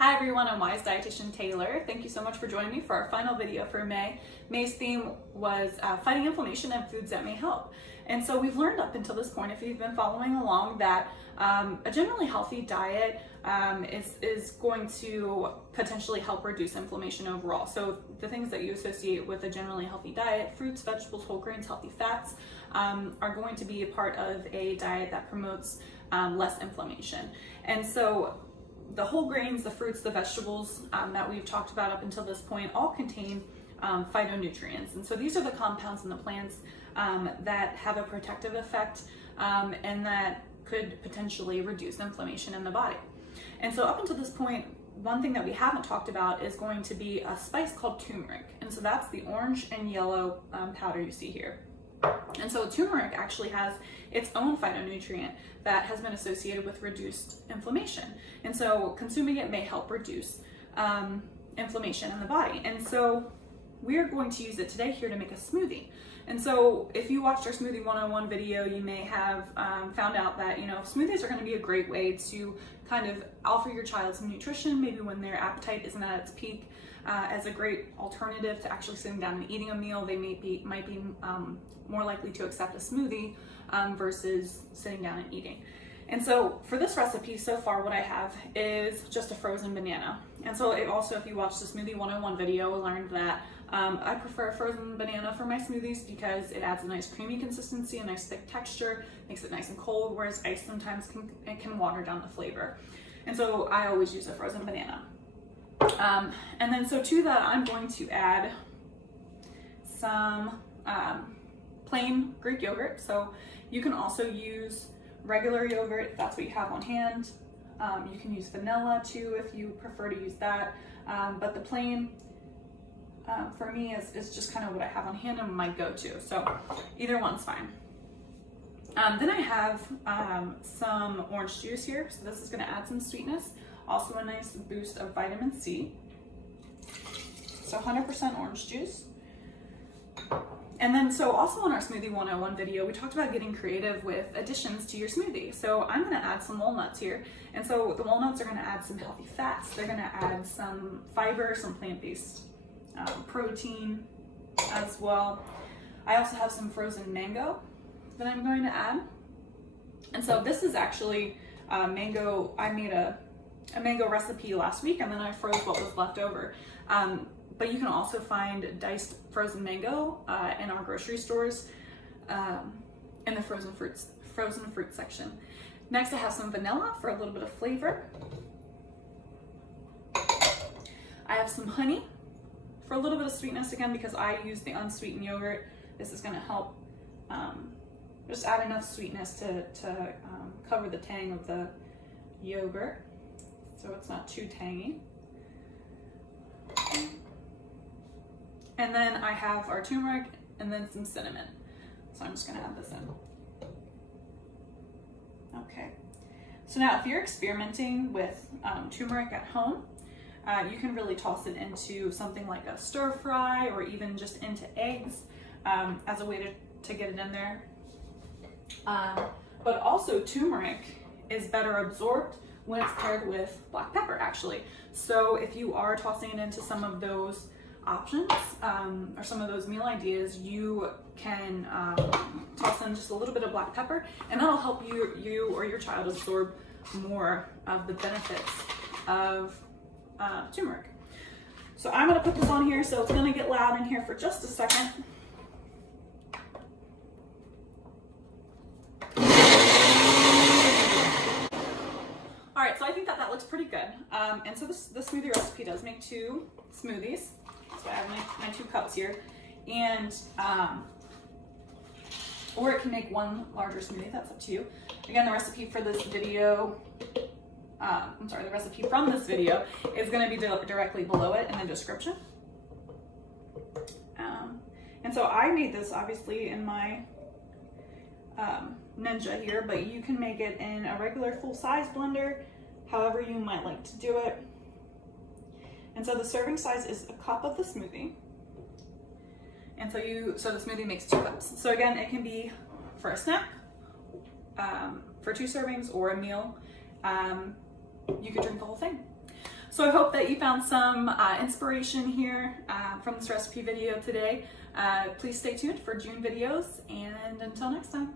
Hi everyone, I'm Weis Dietitian Taylor. Thank you so much for joining me for our final video for May. May's theme was fighting inflammation and foods that may help. And so we've learned up until this point, if you've been following along, that a generally healthy diet is going to potentially help reduce inflammation overall. So the things that you associate with a generally healthy diet, fruits, vegetables, whole grains, healthy fats, are going to be a part of a diet that promotes less inflammation. And so the whole grains, the fruits, the vegetables that we've talked about up until this point all contain phytonutrients. And so these are the compounds in the plants that have a protective effect and that could potentially reduce inflammation in the body. And so up until this point, one thing that we haven't talked about is going to be a spice called turmeric. And so that's the orange and yellow powder you see here. And so turmeric actually has its own phytonutrient that has been associated with reduced inflammation. And so consuming it may help reduce inflammation in the body. And so we're going to use it today here to make a smoothie. And so if you watched our Smoothie 101 video, you may have found out that, smoothies are going to be a great way to kind of offer your child some nutrition, maybe when their appetite isn't at its peak, as a great alternative to actually sitting down and eating a meal. They might be more likely to accept a smoothie versus sitting down and eating. And so for this recipe, so far what I have is just a frozen banana. And so if you watch the Smoothie 101 video, I learned that I prefer a frozen banana for my smoothies because it adds a nice creamy consistency, a nice thick texture, makes it nice and cold, whereas ice sometimes can water down the flavor. And so I always use a frozen banana. And then so to that, I'm going to add some plain Greek yogurt. So you can also use regular yogurt if that's what you have on hand. You can use vanilla too if you prefer to use that. But the plain for me is just kind of what I have on hand and my go-to. So either one's fine. Then I have some orange juice here. So this is going to add some sweetness. Also a nice boost of vitamin C. So 100% orange juice. And then so also on our Smoothie 101 video, we talked about getting creative with additions to your smoothie. So I'm gonna add some walnuts here. And so the walnuts are gonna add some healthy fats. They're gonna add some fiber, some plant-based protein as well. I also have some frozen mango that I'm going to add. And so this is actually mango. I made a mango recipe last week and then I froze what was left over. But you can also find diced frozen mango in our grocery stores in the frozen fruit section. Next I have some vanilla for a little bit of flavor. I have some honey for a little bit of sweetness again because I use the unsweetened yogurt. This is going to help just add enough sweetness to cover the tang of the yogurt so it's not too tangy. And then I have our turmeric and then some cinnamon. So I'm just gonna add this in. Okay. So now if you're experimenting with turmeric at home, you can really toss it into something like a stir fry or even just into eggs as a way to get it in there. But also turmeric is better absorbed when it's paired with black pepper actually. So if you are tossing it into some of those options or some of those meal ideas, you can toss in just a little bit of black pepper and that'll help you or your child absorb more of the benefits of turmeric. So I'm going to put this on here, so it's going to get loud in here for just a second. All right, so I think that looks pretty good. And so this smoothie recipe does make 2 smoothies. So I have my 2 cups here, and or it can make 1 larger smoothie. That's up to you. Again, the recipe for this video, the recipe from this video is going to be directly below it in the description. And so I made this obviously in my Ninja here, but you can make it in a regular full-size blender, however you might like to do it. And so the serving size is a cup of the smoothie. And so the smoothie makes 2 cups. So again, it can be for a snack, for 2 servings or a meal. You could drink the whole thing. So I hope that you found some inspiration here from this recipe video today. Please stay tuned for June videos, and until next time.